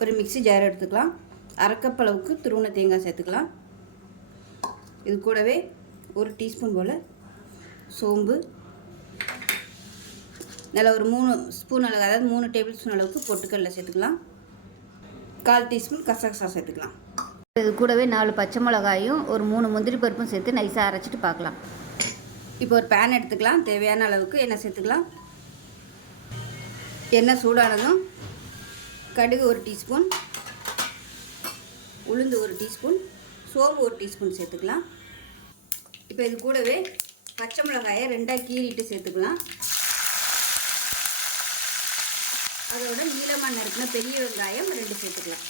ஒரு mixie jar எடுத்துக்கலாம். அரை கப் அளவுக்கு துருவின தேங்காய் சேர்த்துக்கலாம். இது கூடவே 1 டீஸ்பூன் போல் சோம்பு, நல்லா ஒரு 3 ஸ்பூன் அளவு, அதாவது 3 டேபிள் ஸ்பூன் அளவுக்கு பொட்டுக்கடலை சேர்த்துக்கலாம். 1/4 டீஸ்பூன் கசகசா சேர்த்துக்கலாம். இது கூடவே 4 பச்சை மிளகாயும் ஒரு 3 முந்திரி பருப்பும் சேர்த்து நைஸாக அரைச்சிட்டு பார்க்கலாம். இப்போ ஒரு பேன் எடுத்துக்கலாம். தேவையான அளவுக்கு எண்ணெய் சேர்த்துக்கலாம். எண்ணெய் சூடானதும் கடுகு 1 டீஸ்பூன், உளுந்து 1 டீஸ்பூன், சோம்பு 1 டீஸ்பூன் சேர்த்துக்கலாம். இப்போ இது கூடவே பச்சை மிளகாயை 2ஆக கீறிட்டு சேர்த்துக்கலாம். அதோட நீளமாக நறுக்கின பெரிய வெங்காயம் 2 சேர்த்துக்கலாம்.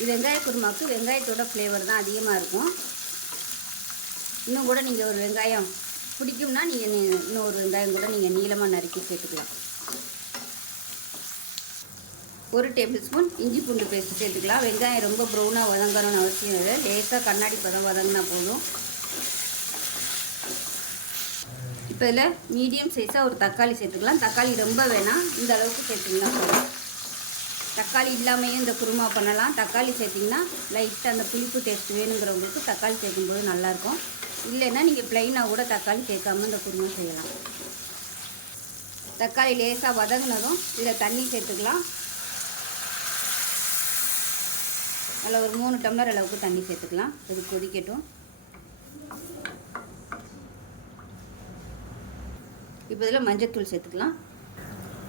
இது வெங்காய குருமாவுக்கு வெங்காயத்தோட ஃப்ளேவர் தான் அதிகமாக இருக்கும். இன்னும் கூட நீங்கள் ஒரு வெங்காயம் பிடிக்கும்னா நீங்கள் இன்னும் ஒரு வெங்காயம் கூட நீங்கள் நீளமாக நறுக்கி சேர்த்துக்கலாம். 1 டேபிள் ஸ்பூன் இஞ்சி பூண்டு பேஸ்ட் சேர்த்துக்கலாம். வெங்காயம் ரொம்ப ப்ரௌனாக வதங்கணும்னு அவசியம் இல்லை. லேசாக கண்ணாடி பதம் வதங்கினா போதும். இப்போ இதில் மீடியம் சைஸாக ஒரு தக்காளி சேர்த்துக்கலாம். தக்காளி ரொம்ப வேணாம், இந்த அளவுக்கு சேர்த்திங்கன்னா போதும். தக்காளி இல்லாமையும் இந்த குருமா பண்ணலாம். தக்காளி சேர்த்திங்கன்னா லைட்டாக அந்த புளிப்பு டேஸ்ட் வேணுங்கிறவங்களுக்கு தக்காளி சேர்க்கும்போது நல்லாயிருக்கும். இல்லைன்னா நீங்கள் ப்ளைனாக கூட தக்காளி சேர்க்காமல் இந்த குருமா செய்யலாம். தக்காளி லேசாக வதங்கினதும் இதில் தண்ணி சேர்த்துக்கலாம். அதில் ஒரு 3 டம்ளர் அளவுக்கு தண்ணி சேர்த்துக்கலாம். இது கொதிக்கட்டும். இப்போ இதில் மஞ்சத்தூள் சேர்த்துக்கலாம்.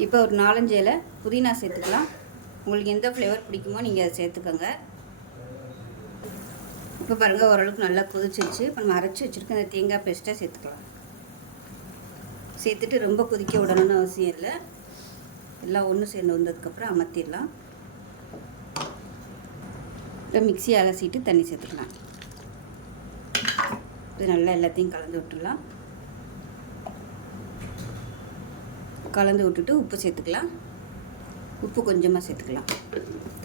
இப்போ ஒரு 4-5 இலை புதினா சேர்த்துக்கலாம். உங்களுக்கு எந்த ஃப்ளேவர் பிடிக்குமோ நீங்கள் அதை சேர்த்துக்கோங்க. இப்போ பாருங்கள், ஓரளவுக்கு நல்லா கொதிச்சிருச்சு. இப்போ நம்ம அரைச்சி வச்சுருக்க அந்த தேங்காய் பேஸ்ட்டை சேர்த்துக்கலாம். சேர்த்துட்டு ரொம்ப கொதிக்க விடணும்னு அவசியம் இல்லை. எல்லாம் ஒன்று சேர்ந்து வந்ததுக்கப்புறம் அமர்த்திடலாம். இப்போ மிக்ஸி அலசிட்டு தண்ணி சேர்த்துக்கலாம். இது நல்லா எல்லாத்தையும் கலந்து விட்டுடலாம். கலந்து விட்டுட்டு உப்பு சேர்த்துக்கலாம். உப்பு கொஞ்சமாக சேர்த்துக்கலாம்.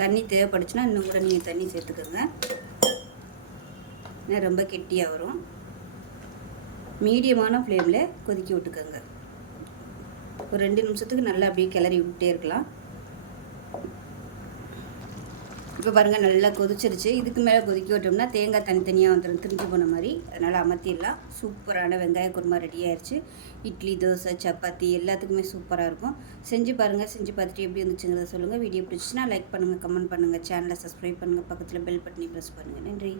தண்ணி தேவைப்படுச்சுன்னா இன்னும் கூட நீங்கள் தண்ணி சேர்த்துக்கோங்க. ஏன்னா ரொம்ப கெட்டியாக வரும். மீடியமான ஃப்ளேமில் கொதிக்க விட்டுக்கோங்க. ஒரு 2 நிமிஷத்துக்கு நல்லா அப்படியே கிளறி விட்டுட்டே இருக்கலாம். இப்போ பாருங்கள், நல்லா கொதிச்சிருச்சு. இதுக்கு மேலே கொதிக்க விட்டோம்னா தேங்காய் தனித்தனியாக வந்துடும், திரிஞ்சு போன மாதிரி. அதனால் அமர்த்திடலாம். சூப்பரான வெங்காய குருமா ரெடி ஆயிடுச்சு. இட்லி, தோசை, சப்பாத்தி எல்லாத்துக்குமே சூப்பராக இருக்கும். செஞ்சு பாருங்கள். செஞ்சு பார்த்துட்டு எப்படி இருந்துச்சுங்கிறத சொல்லுங்கள். வீடியோ பிடிச்சிச்சுன்னா லைக் பண்ணுங்கள், கமெண்ட் பண்ணுங்கள், சேனலை சப்ஸ்கிரைப் பண்ணுங்கள், பக்கத்தில் பெல் பட்டனை ப்ரெஸ் பண்ணுங்கள். நன்றி.